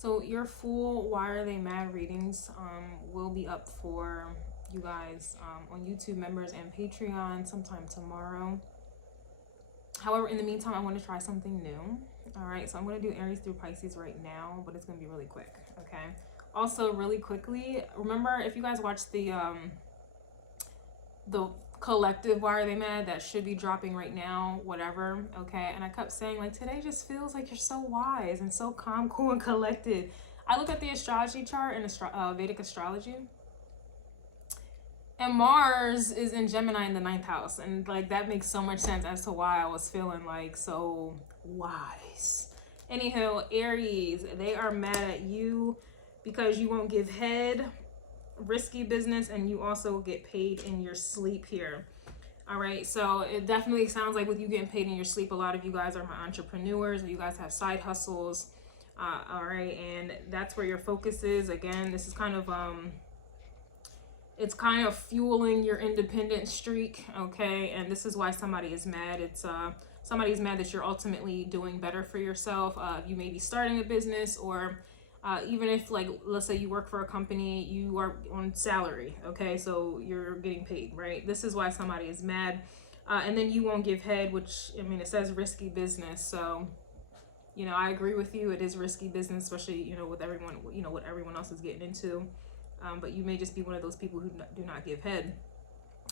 So your full Why Are They Mad readings will be up for you guys on YouTube members and Patreon sometime tomorrow. However, in the meantime, I want to try something new. All right, so I'm going to do Aries through Pisces right now, but it's going to be really quick, okay? Also, really quickly, remember if you guys watched the collective Why Are They Mad that should be dropping right now, whatever, okay? And I kept saying, like, today just feels like you're so wise and so calm, cool, and collected. I look at the astrology chart in Vedic astrology, and Mars is in Gemini in the 9th house, and like that makes so much sense as to why I was feeling like so wise. Anywho, Aries, they are mad at you because you won't give head, risky business, and you also get paid in your sleep here. All right, so it definitely sounds like with you getting paid in your sleep, a lot of you guys are my entrepreneurs, you guys have side hustles. All right, and that's where your focus is. Again, this is kind of it's kind of fueling your independent streak, okay? And this is why somebody is mad. It's somebody's mad that you're ultimately doing better for yourself. You may be starting a business, or even if, like, let's say you work for a company, you are on salary, okay? So you're getting paid, right? This is why somebody is mad. And then you won't give head, which, I mean, it says risky business. So, you know, I agree with you. It is risky business, especially, you know, with everyone, you know, what everyone else is getting into. But you may just be one of those people who do not give head.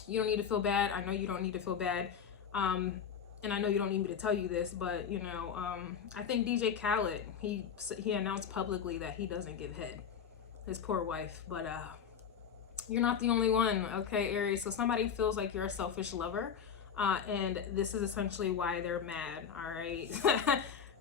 You don't need to feel bad. I know you don't need to feel bad. And I know you don't need me to tell you this, but, you know, I think DJ Khaled, he announced publicly that he doesn't give head. His poor wife. But you're not the only one, okay, Aries? So somebody feels like you're a selfish lover. And this is essentially why they're mad, all right?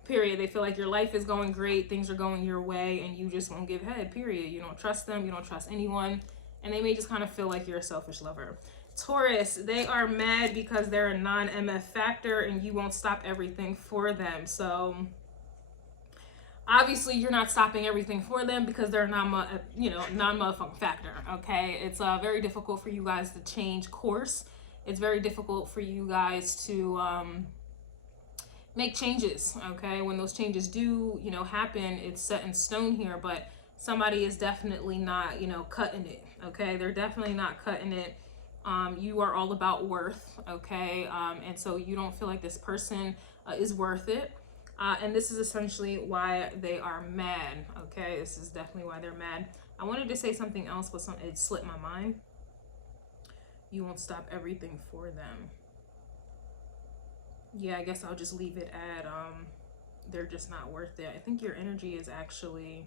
Period. They feel like your life is going great, things are going your way, and you just won't give head, period. You don't trust them, you don't trust anyone, and they may just kind of feel like you're a selfish lover. Taurus, they are mad because they're a non-MF factor and you won't stop everything for them. So obviously you're not stopping everything for them because they're non-motherfucking factor, okay? It's very difficult for you guys to change course. It's very difficult for you guys to make changes, okay? When those changes do, you know, happen, it's set in stone here, but somebody is definitely not, you know, cutting it, okay? They're definitely not cutting it. You are all about worth, okay? And so you don't feel like this person is worth it. And this is essentially why they are mad, okay? This is definitely why they're mad. I wanted to say something else, but it slipped my mind. You won't stop everything for them. Yeah, I guess I'll just leave it at they're just not worth it. I think your energy is actually,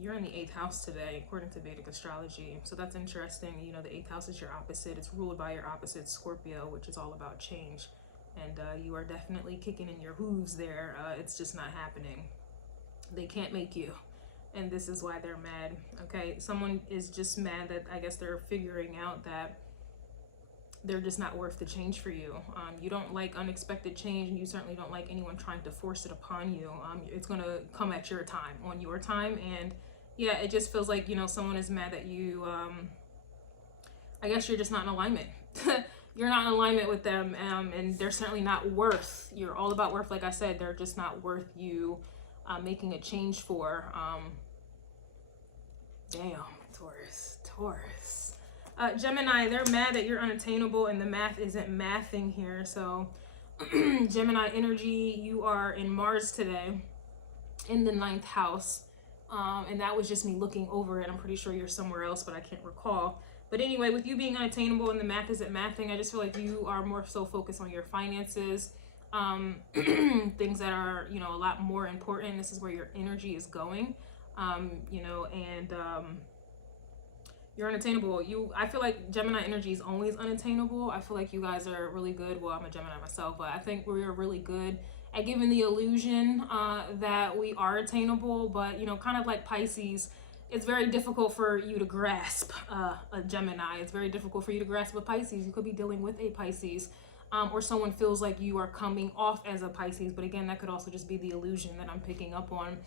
you're in the 8th house today, according to Vedic astrology. So that's interesting. You know, the 8th house is your opposite. It's ruled by your opposite, Scorpio, which is all about change. And you are definitely kicking in your hooves there. It's just not happening. They can't make you. And this is why they're mad, okay? Someone is just mad that, I guess, they're figuring out that they're just not worth the change for you. You don't like unexpected change, and you certainly don't like anyone trying to force it upon you. It's going to come at your time, on your time. And yeah, it just feels like, you know, someone is mad at you. I guess you're just not in alignment. You're not in alignment with them, and they're certainly not worth, you're all about worth, like I said, they're just not worth you making a change for. Damn, Taurus. Gemini, they're mad that you're unattainable and the math isn't mathing here. So Gemini energy, you are in Mars today in the 9th house. And that was just me looking over it. I'm pretty sure you're somewhere else, but I can't recall. But anyway, with you being unattainable and the math isn't mathing, I just feel like you are more so focused on your finances, things that are, you know, a lot more important. This is where your energy is going, you know, and you're unattainable. I feel like Gemini energy is always unattainable. I feel like you guys are really good. Well, I'm a Gemini myself, but I think we're really good at giving the illusion that we are attainable. But, you know, kind of like Pisces, it's very difficult for you to grasp a Gemini. It's very difficult for you to grasp a Pisces. You could be dealing with a Pisces, or someone feels like you are coming off as a Pisces. But again, that could also just be the illusion that I'm picking up on.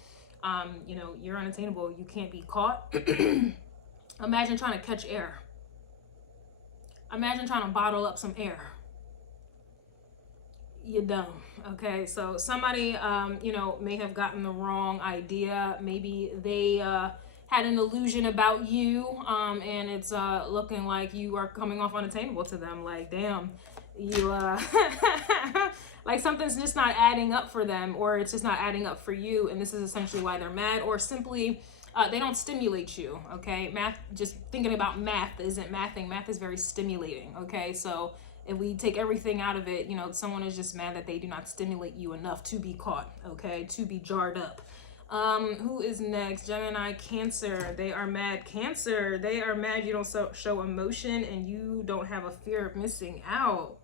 You know, you're unattainable. You can't be caught. Imagine trying to catch air. Imagine trying to bottle up some air. you're dumb. Okay, so somebody you know, may have gotten the wrong idea. Maybe they had an illusion about you, and it's looking like you are coming off unattainable to them. Like, damn, you like something's just not adding up for them, or it's just not adding up for you, and this is essentially why they're mad. Or simply they don't stimulate you. Okay, math, just thinking about math isn't mathing. Math is very stimulating. Okay, so if we take everything out of it, you know, someone is just mad that they do not stimulate you enough to be caught, okay, to be jarred up. Who is next? Gemini, Cancer. They are mad. Cancer, they are mad you don't show emotion and you don't have a fear of missing out.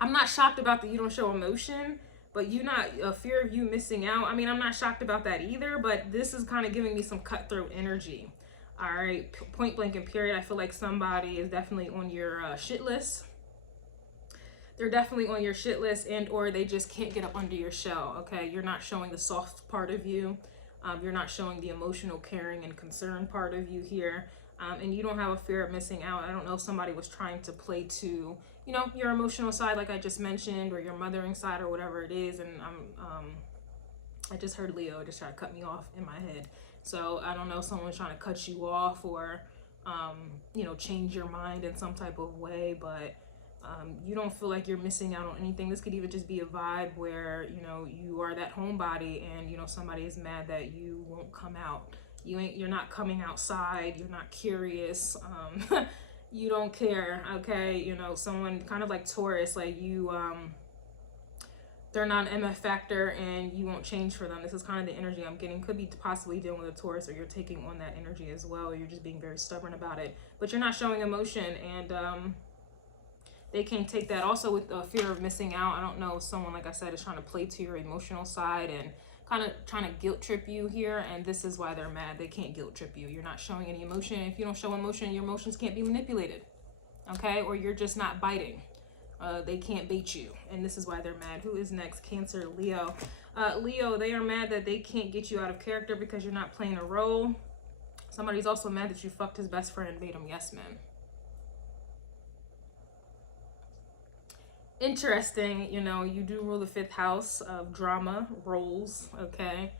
I'm not shocked about that you don't show emotion, but you not a fear of you missing out. I mean, I'm not shocked about that either, but this is kind of giving me some cutthroat energy. All right, point blank and period. I feel like somebody is definitely on your shit list. They're definitely on your shit list, and or they just can't get up under your shell. Okay, you're not showing the soft part of you. You're not showing the emotional, caring, and concern part of you here. And you don't have a fear of missing out. I don't know if somebody was trying to play to, you know, your emotional side, like I just mentioned, or your mothering side, or whatever it is. And I just heard Leo just try to cut me off in my head. So I don't know if someone's trying to cut you off or, you know, change your mind in some type of way, but you don't feel like you're missing out on anything. This could even just be a vibe where, you know, you are that homebody and, you know, somebody is mad that you won't come out. You're not coming outside. You're not curious. You don't care. Okay. You know, someone kind of like Taurus, like you, they're not an MF factor and you won't change for them. This is kind of the energy I'm getting. Could be possibly dealing with a Taurus, or you're taking on that energy as well. Or you're just being very stubborn about it, but you're not showing emotion, and they can't take that. Also with the fear of missing out, I don't know if someone, like I said, is trying to play to your emotional side and kind of trying to guilt trip you here, and this is why they're mad. They can't guilt trip you. You're not showing any emotion. If you don't show emotion, your emotions can't be manipulated, okay? Or you're just not biting. They can't bait you, and this is why they're mad. Who is next? Cancer, Leo. Leo, they are mad that they can't get you out of character because you're not playing a role. Somebody's also mad that you fucked his best friend and made him yes man. Interesting, you know, you do rule the 5th house of drama, roles, okay,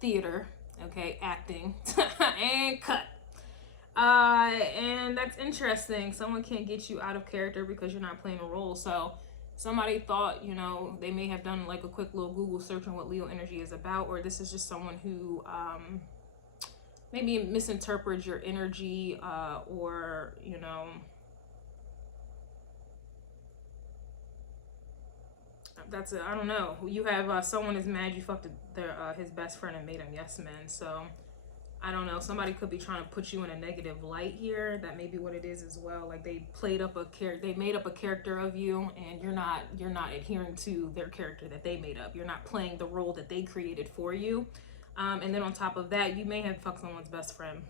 theater, okay, acting, and cut. And that's interesting. Someone can't get you out of character because you're not playing a role. So somebody thought, you know, they may have done like a quick little Google search on what Leo energy is about, or this is just someone who maybe misinterprets your energy, or, you know, that's it. I don't know. You have someone is mad you fucked his best friend and made him yes man. So I don't know. Somebody could be trying to put you in a negative light here. That may be what it is as well. Like they played up a character, they made up a character of you, and you're not adhering to their character that they made up. You're not playing the role that they created for you. And then on top of that, you may have fucked someone's best friend.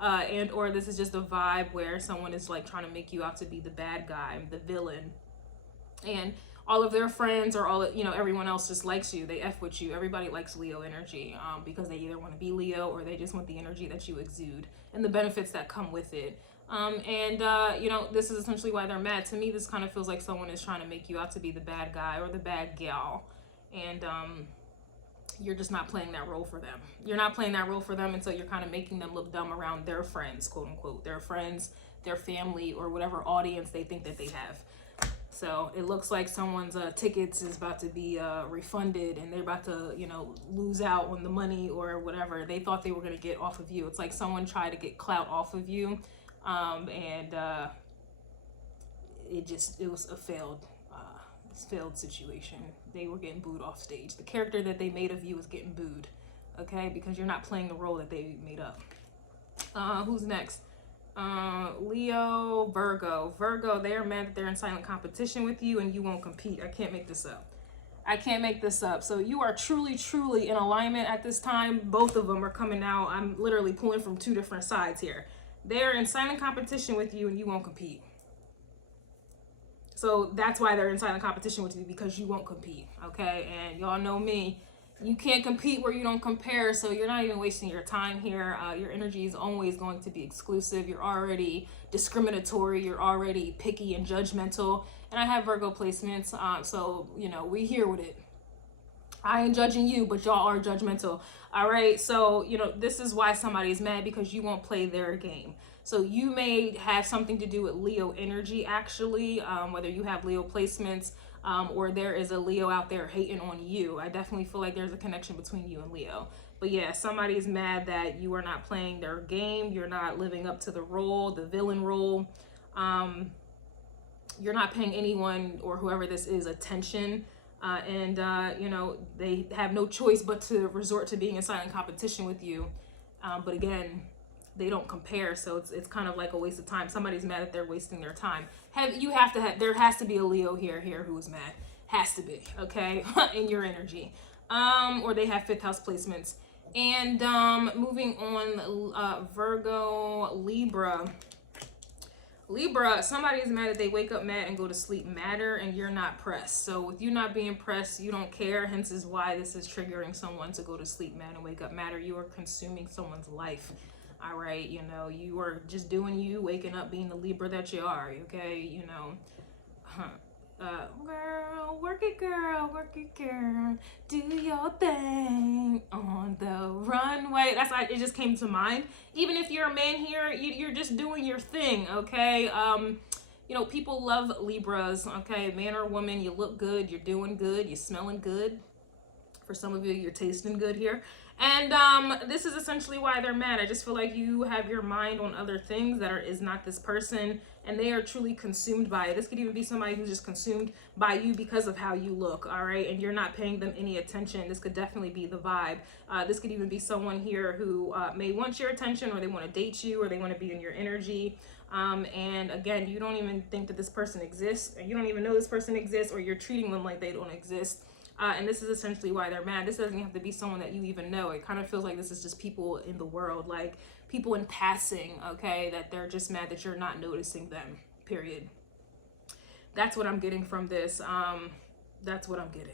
And or this is just a vibe where someone is like trying to make you out to be the bad guy, the villain, and all of their friends or all, you know, everyone else just likes you. They F with you. Everybody likes Leo energy because they either want to be Leo or they just want the energy that you exude and the benefits that come with it. You know, this is essentially why they're mad. To me, this kind of feels like someone is trying to make you out to be the bad guy or the bad gal. And you're just not playing that role for them. You're not playing that role for them until you're kind of making them look dumb around their friends, quote unquote, their friends, their family, or whatever audience they think that they have. So it looks like someone's tickets is about to be refunded and they're about to, you know, lose out on the money or whatever they thought they were going to get off of you. It's like someone tried to get clout off of you, and it was a failed situation. They were getting booed off stage. The character that they made of you is getting booed, okay, because you're not playing the role that they made up. Who's next? Leo, Virgo. Virgo, they are mad that they're in silent competition with you and you won't compete. I can't make this up. I can't make this up. So you are truly, truly in alignment at this time. Both of them are coming out. I'm literally pulling from 2 different sides here. They're in silent competition with you and you won't compete. So that's why they're in silent competition with you, because you won't compete, okay? And y'all know me. You can't compete where you don't compare, so you're not even wasting your time here. Your energy is always going to be exclusive. You're already discriminatory. You're already picky and judgmental. And I have Virgo placements, so, you know, we here with it. I ain't judging you, but y'all are judgmental. All right. So, you know, this is why somebody's mad, because you won't play their game. So you may have something to do with Leo energy, actually, whether you have Leo placements, or there is a Leo out there hating on you. I definitely feel like there's a connection between you and Leo. But yeah, somebody's mad that you are not playing their game. You're not living up to the role, the villain role. You're not paying anyone or whoever this is attention. You know, they have no choice but to resort to being in silent competition with you. But again, they don't compare, so it's kind of like a waste of time. Somebody's mad that they're wasting their time. There has to be a Leo here who is mad. Has to be, okay, in your energy. Or they have 5th house placements. And moving on, Virgo, Libra. Libra, somebody is mad that they wake up mad and go to sleep madder, and you're not pressed. So with you not being pressed, you don't care. Hence is why this is triggering someone to go to sleep mad and wake up madder. You are consuming someone's life. All right, you know, you are just doing you, waking up being the Libra that you are. Okay, you know, girl, work it, girl, do your thing on the runway. That's why it just came to mind. Even if you're a man here, you're just doing your thing, okay? You know, people love Libras, okay? Man or woman, you look good, you're doing good, you're smelling good. For some of you, you're tasting good here. And this is essentially why they're mad. I just feel like you have your mind on other things that is not this person, and they are truly consumed by it. This could even be somebody who's just consumed by you because of how you look, all right? And you're not paying them any attention. This could definitely be the vibe. This could even be someone here who may want your attention, or they want to date you, or they want to be in your energy. And again, you don't even think that this person exists, and you don't even know this person exists, or you're treating them like they don't exist. And this is essentially why they're mad. This doesn't have to be someone that you even know. It kind of feels like this is just people in the world, like people in passing, okay, that they're just mad that you're not noticing them, period. That's what I'm getting from this. That's what I'm getting.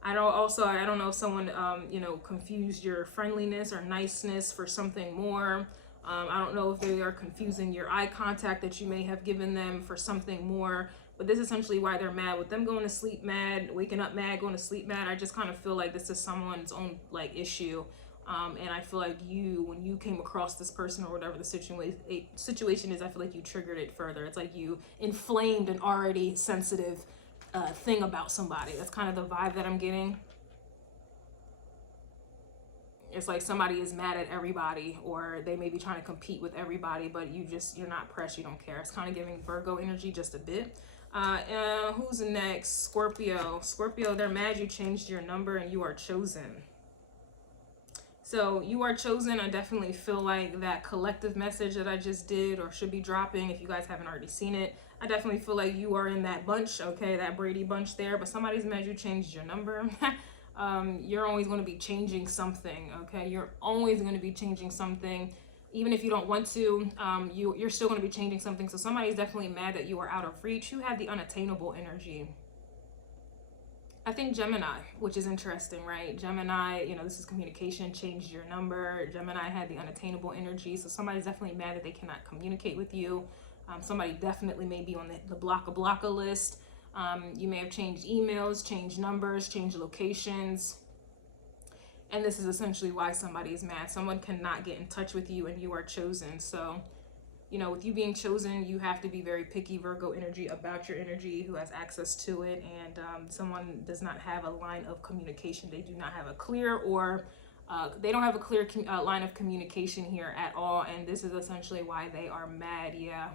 I don't know if someone, you know, confused your friendliness or niceness for something more. I don't know if they are confusing your eye contact that you may have given them for something more. But this is essentially why they're mad. With them going to sleep mad, waking up mad, going to sleep mad, I just kind of feel like this is someone's own like issue. And I feel like when you came across this person or whatever the situation is, I feel like you triggered it further. It's like you inflamed an already sensitive thing about somebody. That's kind of the vibe that I'm getting. It's like somebody is mad at everybody, or they may be trying to compete with everybody, but you're not pressed, you don't care. It's kind of giving Virgo energy just a bit. Who's next? Scorpio. Scorpio, they're mad you changed your number and you are chosen. So you are chosen. I definitely feel like that collective message that I just did, or should be dropping if you guys haven't already seen it, I definitely feel like you are in that bunch, okay, that Brady bunch there. But somebody's mad you changed your number. You're always going to be changing something, okay? You're always going to be changing something. Even if you don't want to, you're still going to be changing something. So somebody's definitely mad that you are out of reach. You have the unattainable energy. I think Gemini, which is interesting, right? Gemini, you know, this is communication, changed your number. Gemini had the unattainable energy. So somebody's definitely mad that they cannot communicate with you. Somebody definitely may be on the blocker list. You may have changed emails, changed numbers, changed locations. And this is essentially why somebody is mad. Someone cannot get in touch with you and you are chosen. So, you know, with you being chosen, you have to be very picky, Virgo energy, about your energy, who has access to it. And someone does not have a line of communication. They do not have a clear they don't have a clear line of communication here at all. And this is essentially why they are mad. Yeah.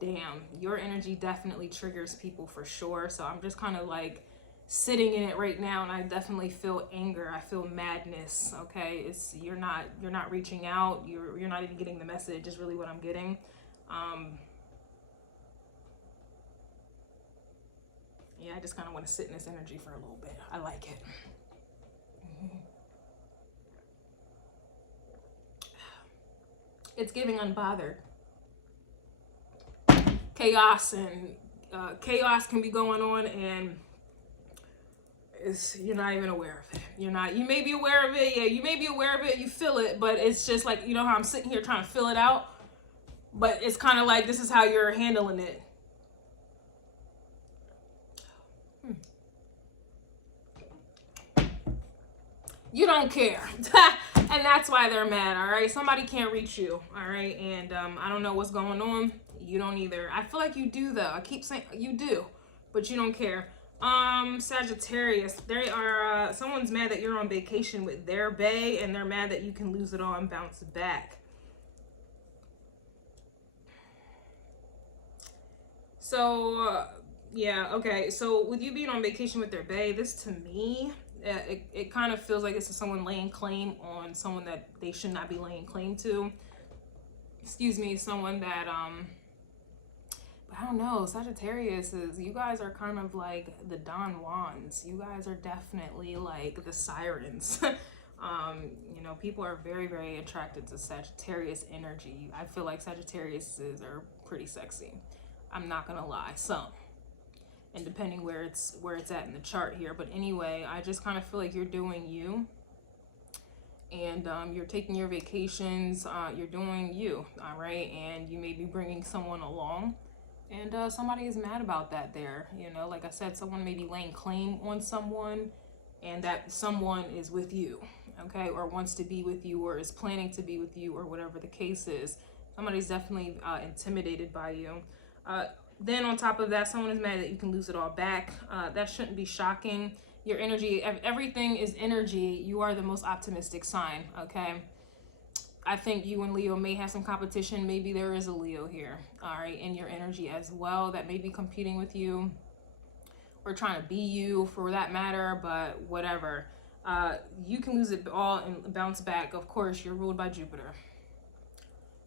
Damn. Your energy definitely triggers people for sure. So I'm just kind of like sitting in it right now, and I definitely feel anger. I feel madness. Okay, you're not reaching out. You're not even getting the message. Is really what I'm getting. Yeah, I just kind of want to sit in this energy for a little bit. I like it. It's giving unbothered. Chaos and chaos can be going on, and you're not even aware of it. You may be aware of it. Yeah, you may be aware of it. You feel it, but it's just like, you know how I'm sitting here trying to fill it out, but it's kind of like this is how you're handling it. You don't care. And that's why they're mad, all right? Somebody can't reach you, all right? And I don't know what's going on. You don't either. I feel like you do, though. I keep saying you do, but you don't care. Sagittarius, they are, someone's mad that you're on vacation with their bae, and they're mad that you can lose it all and bounce back. So, yeah, okay. So with you being on vacation with their bae, this to me, it kind of feels like this is someone laying claim on someone that they should not be laying claim to. Excuse me, someone that, but I don't know, Sagittarius is, you guys are kind of like the Don Juans. You guys are definitely like the sirens. You know, people are very, very attracted to Sagittarius energy. I feel like Sagittariuses are pretty sexy. I'm not gonna lie, some. And depending where it's at in the chart here. But anyway, I just kind of feel like you're doing you. And you're taking your vacations, you're doing you, all right? And you may be bringing someone along. And somebody is mad about that there. You know, like I said, someone may be laying claim on someone, and that someone is with you, okay? Or wants to be with you, or is planning to be with you, or whatever the case is. Somebody's definitely intimidated by you. Then on top of that, someone is mad that you can lose it all back. That shouldn't be shocking. Your energy, everything is energy. You are the most optimistic sign, okay? I think you and Leo may have some competition. Maybe there is a Leo here, all right, in your energy as well that may be competing with you or trying to be you for that matter, but whatever. You can lose it all and bounce back. Of course, you're ruled by Jupiter.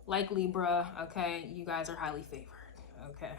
Like Libra, okay, you guys are highly favored. Okay.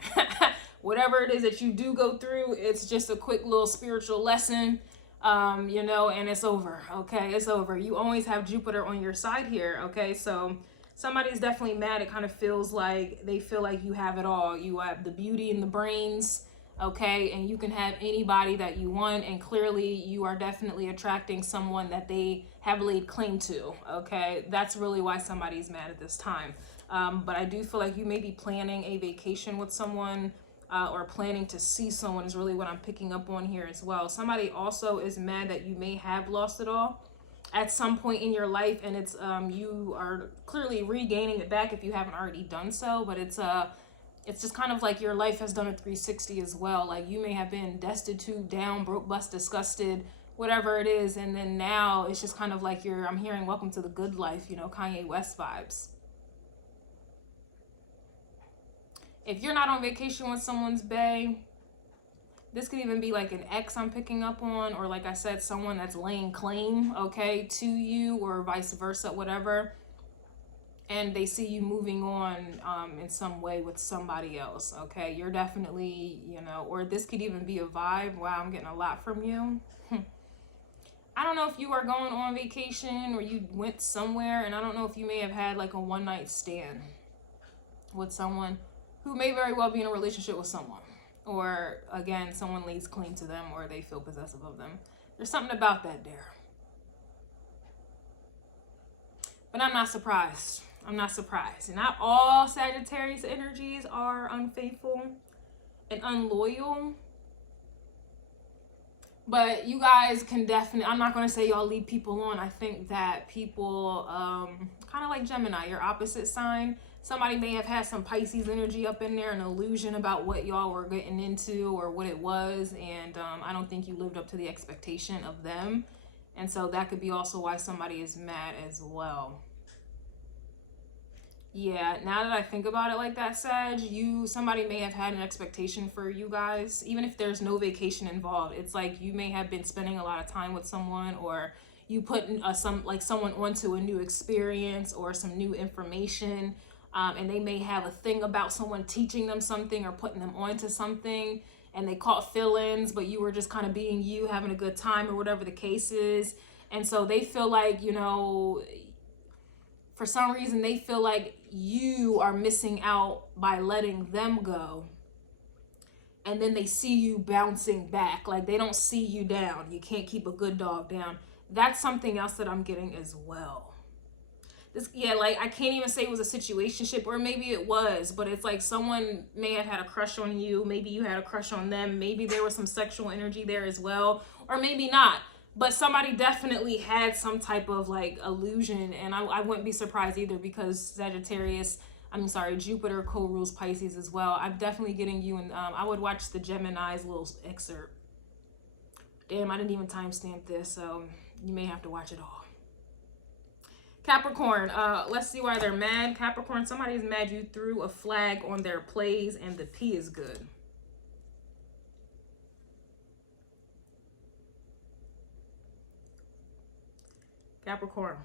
Whatever it is that you do go through, it's just a quick little spiritual lesson, you know, and it's over. Okay, it's over. You always have Jupiter on your side here. Okay, so somebody's definitely mad. It kind of feels like they feel like you have it all. You have the beauty and the brains, okay, and you can have anybody that you want, and clearly you are definitely attracting someone that they have laid claim to. Okay, that's really why somebody's mad at this time. But I do feel like you may be planning a vacation with someone, or planning to see someone is really what I'm picking up on here as well. Somebody also is mad that you may have lost it all at some point in your life, and it's you are clearly regaining it back if you haven't already done so. But it's just kind of like your life has done a 360 as well. Like you may have been destitute, down, broke, bust, disgusted, whatever it is, and then now it's just kind of like I'm hearing welcome to the good life, you know, Kanye West vibes. If you're not on vacation with someone's bae, this could even be like an ex I'm picking up on, or like I said, someone that's laying claim, okay, to you, or vice versa, whatever. And they see you moving on in some way with somebody else, okay? You're definitely, you know, or this could even be a vibe. Wow, I'm getting a lot from you. I don't know if you are going on vacation or you went somewhere, and I don't know if you may have had like a one-night stand with someone who may very well be in a relationship with someone, or again, someone lays claim to them, or they feel possessive of them. There's something about that there. But I'm not surprised. I'm not surprised. Not all Sagittarius energies are unfaithful and unloyal. But you guys can definitely, I'm not going to say y'all lead people on. I think that people, kind of like Gemini, your opposite sign, somebody may have had some Pisces energy up in there, an illusion about what y'all were getting into or what it was. And I don't think you lived up to the expectation of them. And so that could be also why somebody is mad as well. Yeah, now that I think about it like that, Sag, somebody may have had an expectation for you guys, even if there's no vacation involved. It's like you may have been spending a lot of time with someone, or you put someone onto a new experience or some new information. And they may have a thing about someone teaching them something or putting them onto something, and they caught feelings, but you were just kind of being you, having a good time or whatever the case is. And so they feel like, you know, for some reason, they feel like you are missing out by letting them go. And then they see you bouncing back. Like they don't see you down. You can't keep a good dog down. That's something else that I'm getting as well. Yeah, like I can't even say it was a situationship, or maybe it was, but it's like someone may have had a crush on you. Maybe you had a crush on them. Maybe there was some sexual energy there as well, or maybe not. but somebody definitely had some type of like illusion, and I wouldn't be surprised either, because Sagittarius, I'm sorry, Jupiter co-rules Pisces as well. I'm definitely getting you, and I would watch the Gemini's little excerpt. Damn, I didn't even timestamp this, so you may have to watch it all. Capricorn, let's see why they're mad. Capricorn, somebody is mad you threw a flag on their plays, and the P is good. Capricorn.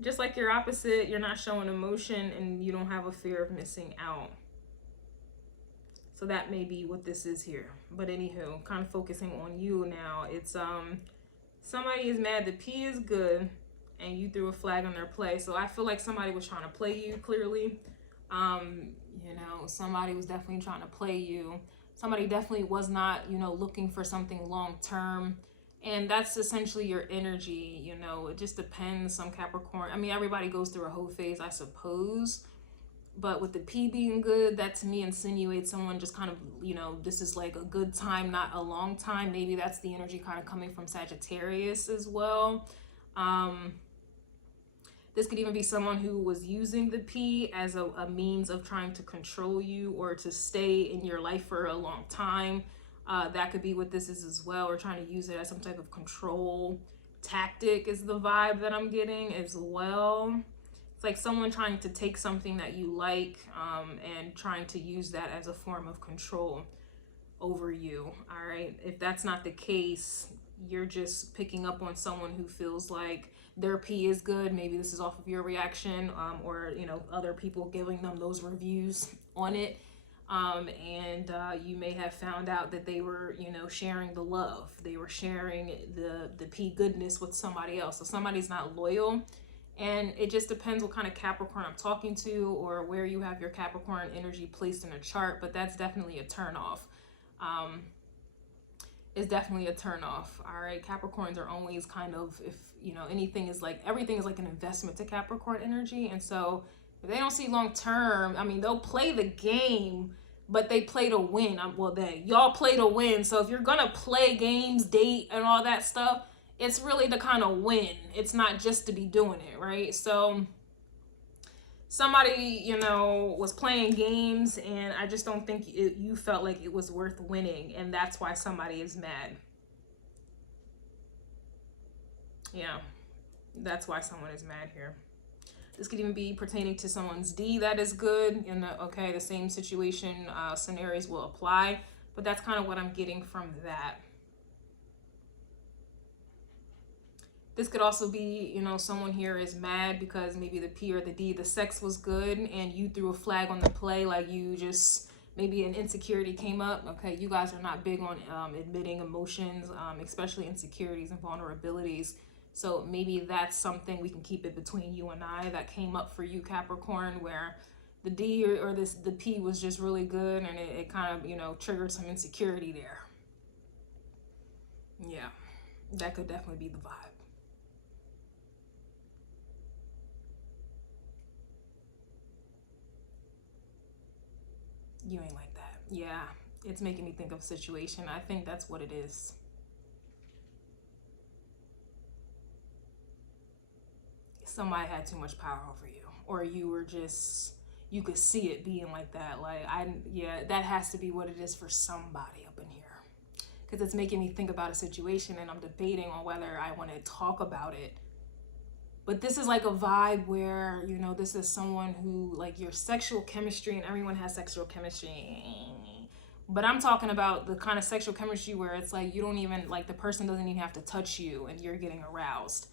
Just like your opposite, you're not showing emotion and you don't have a fear of missing out. So that may be what this is here. But anywho, kind of focusing on you now. It's somebody is mad the P is good and you threw a flag on their play. So I feel like somebody was trying to play you, clearly. You know, somebody was definitely trying to play you. Somebody definitely was not, you know, looking for something long term. And that's essentially your energy, you know. It just depends. Some Capricorn, I mean, everybody goes through a whole phase, I suppose. But with the P being good, that to me insinuates someone just kind of, you know, this is like a good time, not a long time. Maybe that's the energy kind of coming from Sagittarius as well. This could even be someone who was using the P as a means of trying to control you or to stay in your life for a long time. That could be what this is as well, or trying to use it as some type of control tactic is the vibe that I'm getting as well. It's like someone trying to take something that you like and trying to use that as a form of control over you. All right. If that's not the case, you're just picking up on someone who feels like their P is good. Maybe this is off of your reaction or, you know, other people giving them those reviews on it. You may have found out that they were, you know, sharing the love. They were sharing the P goodness with somebody else. So somebody's not loyal. And it just depends what kind of Capricorn I'm talking to or where you have your Capricorn energy placed in a chart. But that's definitely a turnoff. It's definitely a turnoff. All right. Capricorns are always kind of, if, you know, anything is like, everything is like an investment to Capricorn energy. And so if they don't see long term, I mean, they'll play the game, but they play to win. Y'all play to win. So if you're going to play games, date and all that stuff, it's really to kind of win. It's not just to be doing it, right? So somebody, you know, was playing games, and I just don't think you felt like it was worth winning, and that's why somebody is mad. Yeah, that's why someone is mad here. This could even be pertaining to someone's D. That is good. And okay, the same situation scenarios will apply, but that's kind of what I'm getting from that. This could also be, you know, someone here is mad because maybe the P or the D, the sex was good and you threw a flag on the play, like you just, maybe an insecurity came up. Okay, you guys are not big on admitting emotions, especially insecurities and vulnerabilities. So maybe that's something we can keep it between you and I that came up for you, Capricorn, where the D or the P was just really good and it kind of, you know, triggered some insecurity there. Yeah, that could definitely be the vibe. You ain't like that. Yeah, it's making me think of a situation. I think that's what it is. Somebody had too much power over you, or you were just, you could see it being like that. Like, yeah, that has to be what it is for somebody up in here. Because it's making me think about a situation and I'm debating on whether I want to talk about it. But this is like a vibe where, you know, this is someone who, like, your sexual chemistry, and everyone has sexual chemistry. But I'm talking about the kind of sexual chemistry where it's like you don't even, like, the person doesn't even have to touch you and you're getting aroused.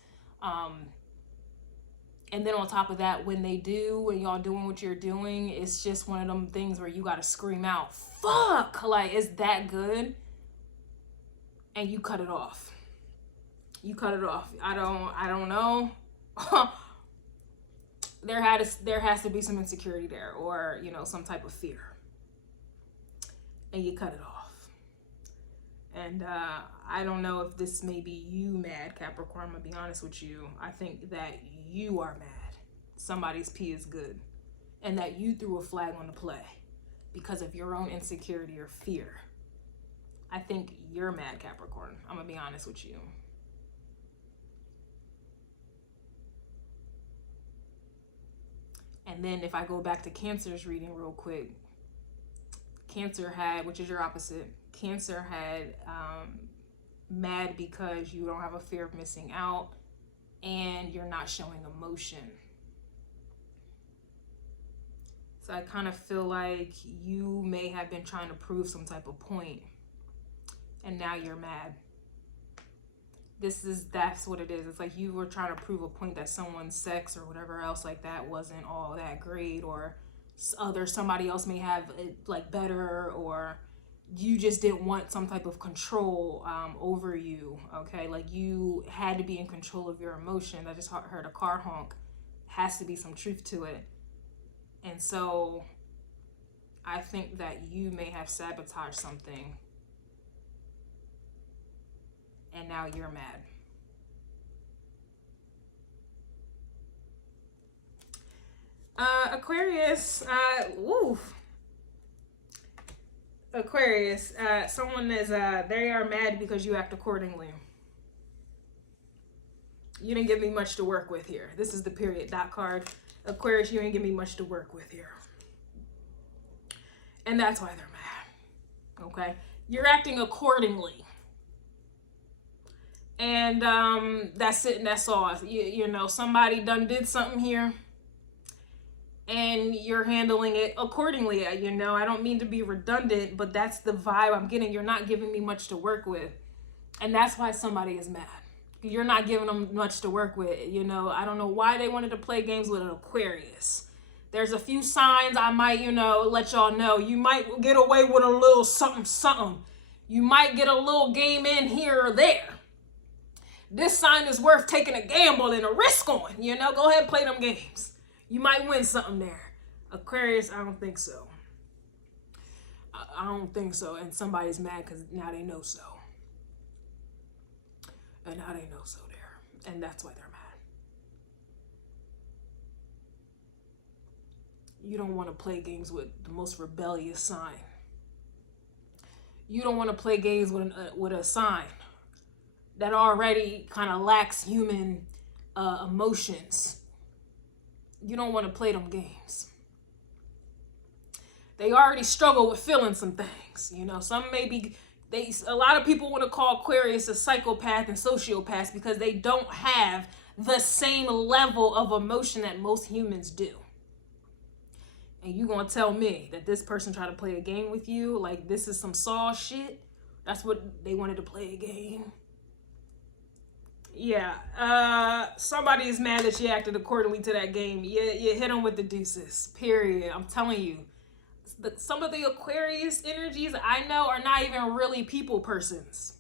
And then on top of that, when they do, when y'all doing what you're doing, it's just one of them things where you got to scream out, fuck, like, it's that good. And you cut it off. You cut it off. I don't know. There has to be some insecurity there, or, you know, some type of fear, and you cut it off. And I don't know if this may be you mad, Capricorn. I'm gonna be honest with you. I think that you are mad. Somebody's P is good, and that you threw a flag on the play because of your own insecurity or fear. I think you're mad, Capricorn. I'm gonna be honest with you. And then if I go back to Cancer's reading real quick, Cancer had, which is your opposite, Cancer had mad because you don't have a fear of missing out and you're not showing emotion. So I kind of feel like you may have been trying to prove some type of point and now you're mad. That's what it is. It's like you were trying to prove a point that someone's sex or whatever else like that wasn't all that great, or somebody else may have it like better, or you just didn't want some type of control over you. Okay, like you had to be in control of your emotions. I just heard a car honk. Has to be some truth to it. And so I think that you may have sabotaged something and now you're mad. Aquarius, Aquarius, someone is, they are mad because you act accordingly. You didn't give me much to work with here. This is the period dot card. Aquarius, you ain't give me much to work with here. And that's why they're mad, okay? You're acting accordingly. And that's it, and that's all. You know, somebody done did something here and you're handling it accordingly. You know, I don't mean to be redundant, but that's the vibe I'm getting. You're not giving me much to work with. And that's why somebody is mad. You're not giving them much to work with. You know, I don't know why they wanted to play games with an Aquarius. There's a few signs I might, you know, let y'all know. You might get away with a little something, something. You might get a little game in here or there. This sign is worth taking a gamble and a risk on. You know, go ahead and play them games. You might win something there. Aquarius, I don't think so. I don't think so. And somebody's mad because now they know so. And now they know so there. And that's why they're mad. You don't want to play games with the most rebellious sign. You don't want to play games with a sign that already kind of lacks human emotions. You don't want to play them games. They already struggle with feeling some things. You know, some maybe a lot of people want to call Aquarius a psychopath and sociopath because they don't have the same level of emotion that most humans do. And you gonna tell me that this person tried to play a game with you like this is some Saw shit? That's what they wanted to play a game. Yeah, somebody is mad that you acted accordingly to that game. You hit them with the deuces, period. I'm telling you. Some of the Aquarius energies I know are not even really people persons.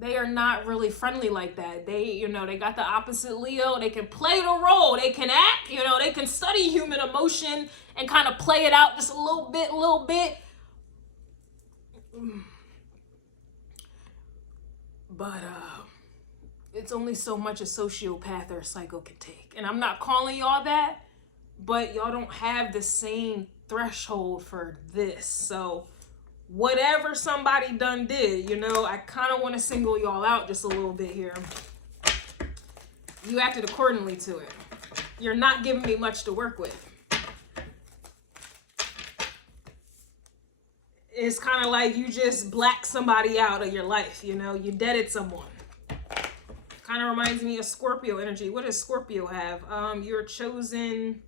They are not really friendly like that. They, you know, they got the opposite Leo. They can play the role. They can act, you know, they can study human emotion and kind of play it out just a little bit. But, it's only so much a sociopath or a psycho can take. And I'm not calling y'all that, but y'all don't have the same threshold for this. So whatever somebody done did, you know, I kind of want to single y'all out just a little bit here. You acted accordingly to it. You're not giving me much to work with. It's kind of like you just blacked somebody out of your life, you know, you deaded someone. Kind of reminds me of Scorpio energy. What does Scorpio have? You're chosen.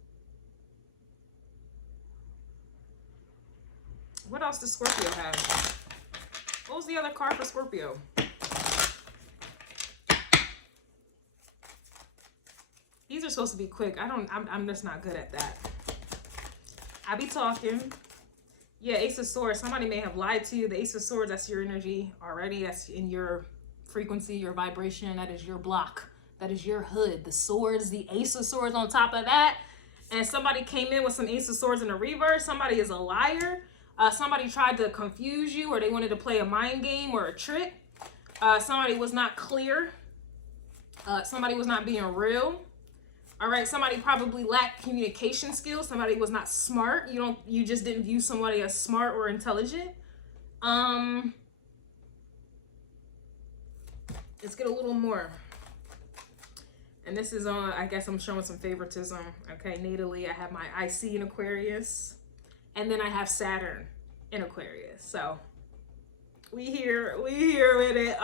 What else does Scorpio have? What was the other card for Scorpio? These are supposed to be quick. I'm just not good at that. I be talking. Yeah, Ace of Swords. Somebody may have lied to you. The Ace of Swords, that's your energy already. That's in your frequency, your vibration. That is your block. That is your hood. The swords, the Ace of Swords on top of that. And somebody came in with some Ace of Swords in the reverse. Somebody is a liar. Somebody tried to confuse you, or they wanted to play a mind game or a trick. Somebody was not clear. Somebody was not being real. All right, somebody probably lacked communication skills. Somebody was not smart. You just didn't view somebody as smart or intelligent. Let's get a little more. And this is on, I guess I'm showing some favoritism. Okay, natally, I have my IC in Aquarius. And then I have Saturn in Aquarius. So we here with it.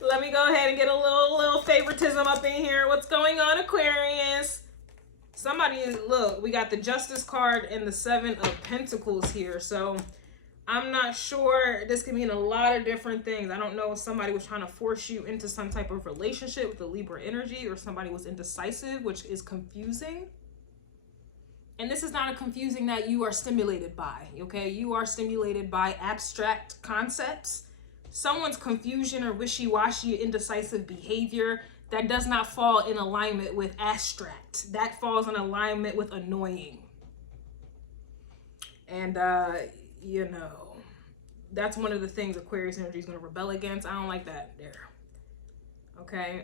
Let me go ahead and get a little favoritism up in here. What's going on, Aquarius? Somebody is, look, we got the Justice card and the Seven of Pentacles here. So I'm not sure. This could mean a lot of different things. I don't know if somebody was trying to force you into some type of relationship with the Libra energy, or somebody was indecisive, which is confusing. And this is not a confusing that you are stimulated by, okay? You are stimulated by abstract concepts. Someone's confusion or wishy-washy, indecisive behavior that does not fall in alignment with abstract. That falls in alignment with annoying. And, you know, that's one of the things Aquarius energy is going to rebel against. I don't like that there. Okay.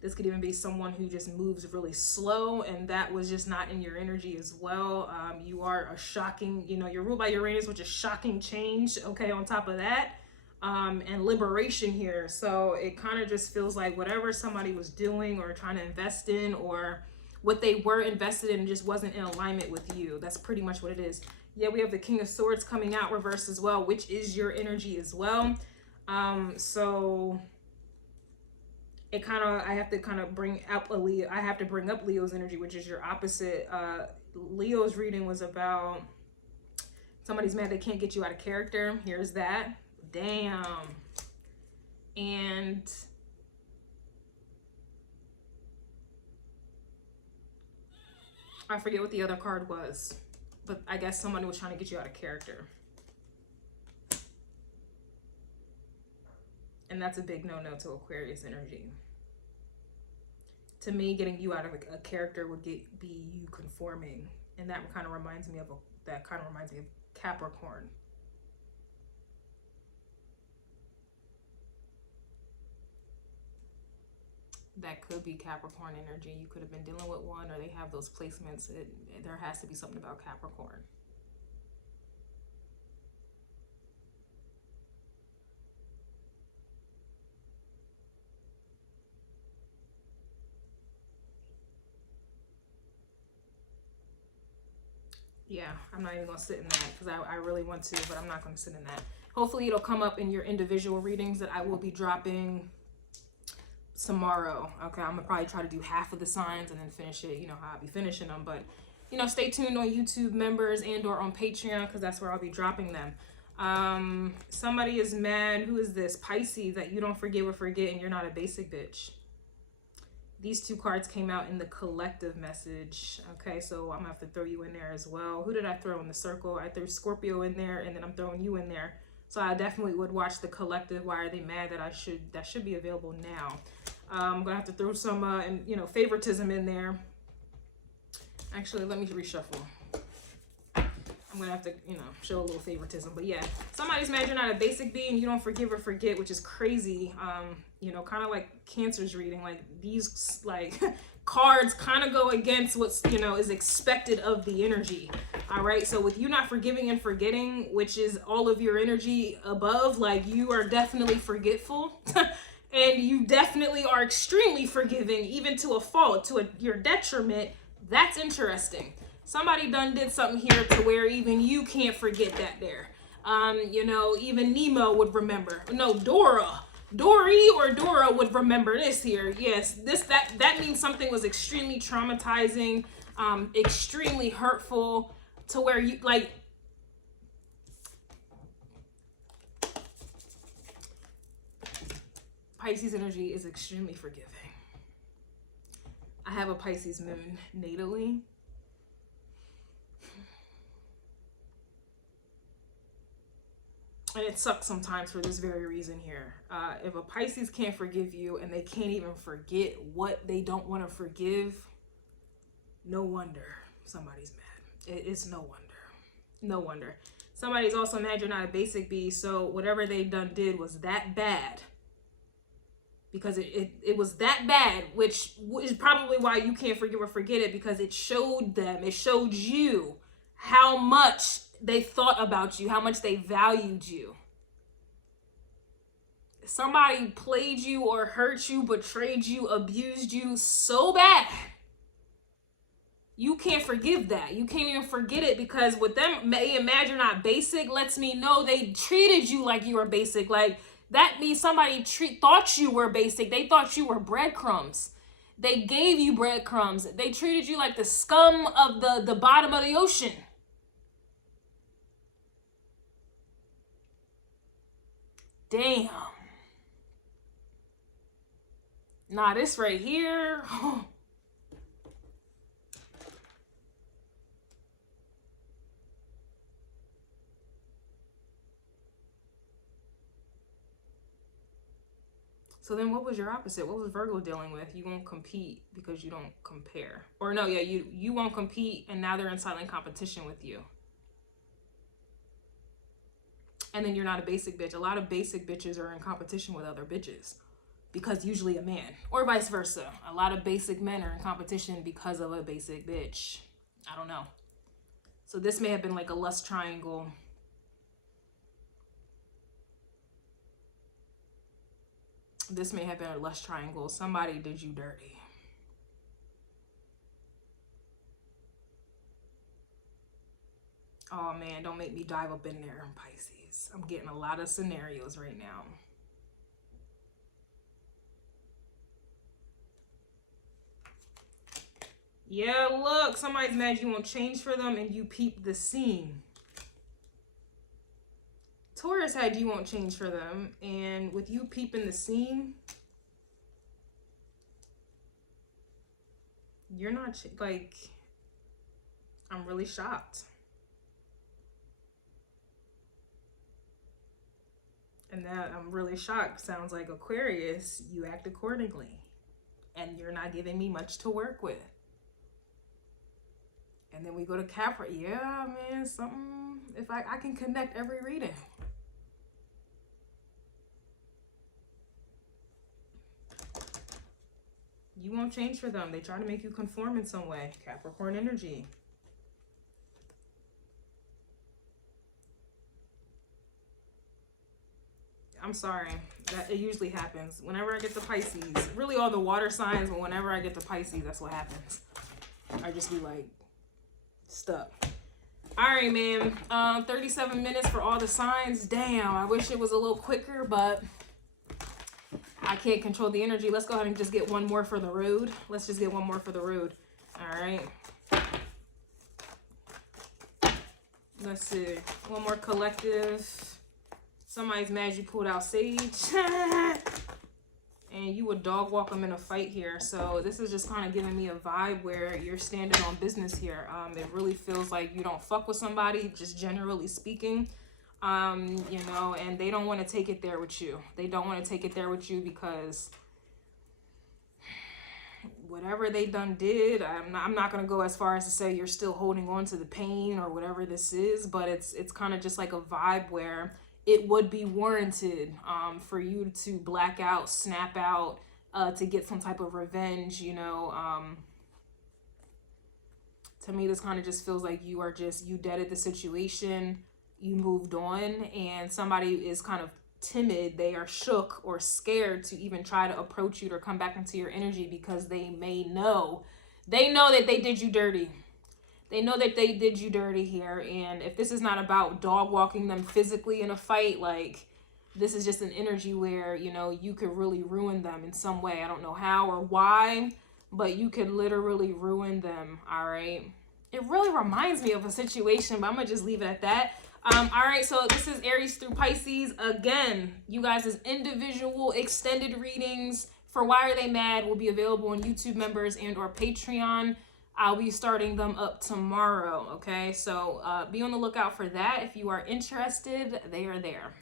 This could even be someone who just moves really slow, and that was just not in your energy as well. You are a shocking, you know, you're ruled by Uranus, which is shocking change. Okay. On top of that, and liberation here. So it kind of just feels like whatever somebody was doing or trying to invest in, or what they were invested in, just wasn't in alignment with you. That's pretty much what it is. Yeah, we have the King of Swords coming out reversed as well, which is your energy as well. So it kind of, I have to kind of bring up a Leo. I have to bring up Leo's energy, which is your opposite. Leo's reading was about somebody's mad they can't get you out of character. Here's that. Damn. And I forget what the other card was, but I guess somebody was trying to get you out of character. And that's a big no-no to Aquarius energy. To me, getting you out of a character would be you conforming. And that kind of reminds me of Capricorn. That could be Capricorn energy. You could have been dealing with one, or they have those placements. There has to be something about Capricorn. Yeah, I'm not even going to sit in that because I really want to, but I'm not going to sit in that. Hopefully it'll come up in your individual readings that I will be dropping tomorrow. Okay, I'm gonna probably try to do half of the signs and then finish it, you know how I'll be finishing them. But you know, stay tuned on YouTube members and or on Patreon, because that's where I'll be dropping them. Somebody is mad. Who is this? Pisces, that you don't forgive or forget and you're not a basic bitch. These two cards came out in the collective message. Okay, so I'm gonna have to throw you in there as well. Who did I throw in the circle? I threw Scorpio in there, and then I'm throwing you in there. So I definitely would watch the collective. Why are they mad? That should be available now. I'm gonna have to throw some and you know, favoritism in there. Actually, let me reshuffle. I'm gonna have to, you know, show a little favoritism. But yeah, somebody's mad you're not a basic being. You don't forgive or forget, which is crazy. You know, kind of like Cancer's reading. Like these like cards kind of go against what's, you know, is expected of the energy. All right, so with you not forgiving and forgetting, which is all of your energy above, like you are definitely forgetful. And you definitely are extremely forgiving, even to a fault, to your detriment. That's interesting. Somebody did something here to where even you can't forget that there. You know, even Nemo would remember. No, Dory or Dora would remember this here. Yes, that means something was extremely traumatizing, extremely hurtful, to where you like. Pisces energy is extremely forgiving. I have a Pisces moon natally. And it sucks sometimes for this very reason here. If a Pisces can't forgive you and they can't even forget what they don't want to forgive, no wonder somebody's mad. It's no wonder. No wonder. Somebody's also mad you're not a basic bee, so whatever they did was that bad. Because it was that bad, which is probably why you can't forgive or forget it, because it showed them, it showed you how much they thought about you, how much they valued you. somebody played you or hurt you, betrayed you, abused you so bad. You can't forgive that. You can't even forget it, because with them, may imagine not basic lets me know they treated you like you were basic. Like, that means somebody thought you were basic. They thought you were breadcrumbs. They gave you breadcrumbs. They treated you like the scum of the bottom of the ocean. Damn. Nah, this right here. So then what was your opposite? What was Virgo dealing with? You won't compete because you don't compare. Or no, yeah, you won't compete, and now they're in silent competition with you. And then you're not a basic bitch. A lot of basic bitches are in competition with other bitches because usually a man, or vice versa. A lot of basic men are in competition because of a basic bitch. I don't know. So this may have been like a lust triangle. This may have been a lust triangle. Somebody did you dirty. Oh man, don't make me dive up in there, Pisces. I'm getting a lot of scenarios right now. Yeah, look, somebody's mad you won't change for them and you peep the scene. Taurus had you won't change for them, and with you peeping the scene, you're not, like, I'm really shocked. And that I'm really shocked sounds like Aquarius, you act accordingly. And you're not giving me much to work with. And then we go to Capricorn. Yeah, man, something, if I can connect every reading. You won't change for them. They try to make you conform in some way. Capricorn energy. I'm sorry. It usually happens. Whenever I get to Pisces, really all the water signs, but whenever I get to Pisces, that's what happens. I just be like, stuck. All right, man. 37 minutes for all the signs. Damn, I wish it was a little quicker, but I can't control the energy. Let's go ahead and just get one more for the road. Let's just get one more for the road. All right. Let's see. One more collective. Somebody's mad you pulled out Sage. And you would dog walk them in a fight here. So this is just kind of giving me a vibe where you're standing on business here. It really feels like you don't fuck with somebody, just generally speaking. You know, and they don't want to take it there with you. They don't want to take it there with you because whatever they done did, I'm not going to go as far as to say you're still holding on to the pain or whatever this is, but it's kind of just like a vibe where it would be warranted for you to black out, snap out, to get some type of revenge, you know. To me, this kind of just feels like you deaded the situation, you moved on, and somebody is kind of timid. They are shook or scared to even try to approach you or come back into your energy because they know that they did you dirty. They know that they did you dirty here. And if this is not about dog walking them physically in a fight, like, this is just an energy where, you know, you could really ruin them in some way. I don't know how or why, but you could literally ruin them. All right. It really reminds me of a situation, but I'm going to just leave it at that. All right. So this is Aries through Pisces. Again, you guys' individual extended readings for Why Are They Mad will be available on YouTube members and or Patreon. I'll be starting them up tomorrow, okay? So be on the lookout for that. If you are interested, they are there.